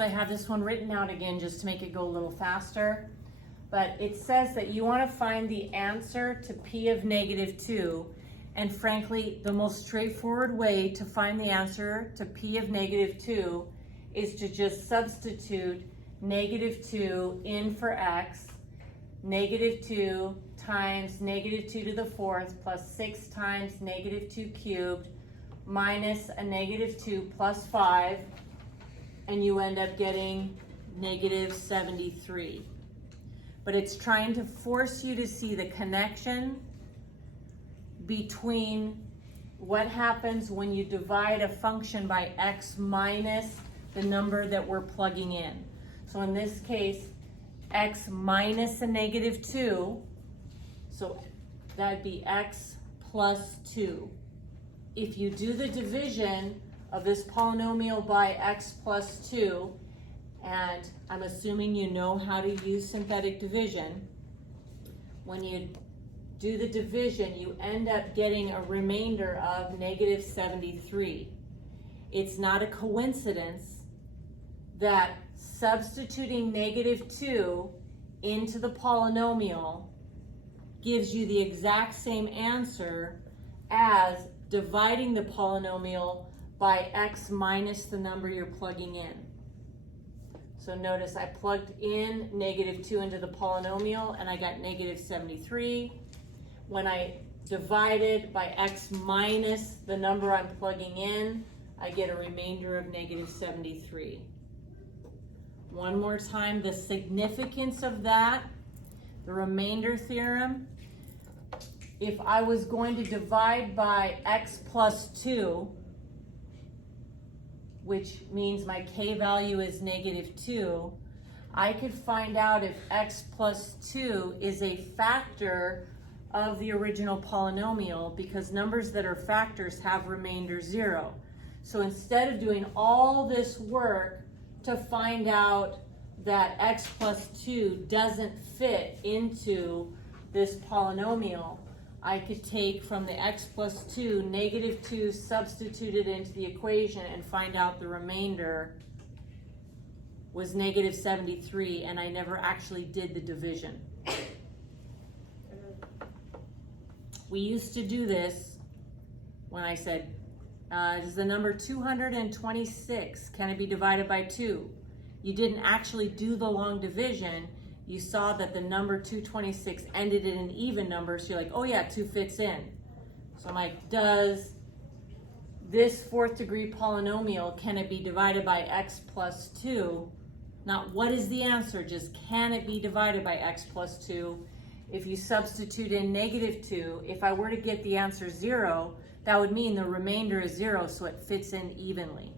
So I have this one written out again just to make it go a little faster. But it says that you want to find the answer to p of -2. And frankly, the most straightforward way to find the answer to p of -2 is to just substitute -2 in for x, -2 times -2 to the fourth plus 6 times -2 cubed minus a -2 plus 5, and you end up getting -73. But it's trying to force you to see the connection between what happens when you divide a function by x minus the number that we're plugging in. So in this case, x minus a -2, so that'd be x plus 2. If you do the division of this polynomial by x plus 2, and I'm assuming you know how to use synthetic division, when you do the division, you end up getting a remainder of -73. It's not a coincidence that substituting -2 into the polynomial gives you the exact same answer as dividing the polynomial by x minus the number you're plugging in. So notice I plugged in -2 into the polynomial and I got -73. When I divided by x minus the number I'm plugging in, I get a remainder of -73. One more time, the significance of that, the remainder theorem. If I was going to divide by x plus 2, which means my k value is -2, I could find out if x plus 2 is a factor of the original polynomial, because numbers that are factors have remainder 0. So instead of doing all this work to find out that x plus 2 doesn't fit into this polynomial, I could take from the x plus 2, -2, substitute it into the equation and find out the remainder was -73, and I never actually did the division. We used to do this when I said, is the number 226, can it be divided by 2? You didn't actually do the long division. You saw that the number 226 ended in an even number, so you're like, oh yeah, 2 fits in. So I'm like, does this 4th degree polynomial, can it be divided by x plus 2? Not what is the answer, just can it be divided by x plus 2? If you substitute in -2, if I were to get the answer 0, that would mean the remainder is 0, so it fits in evenly.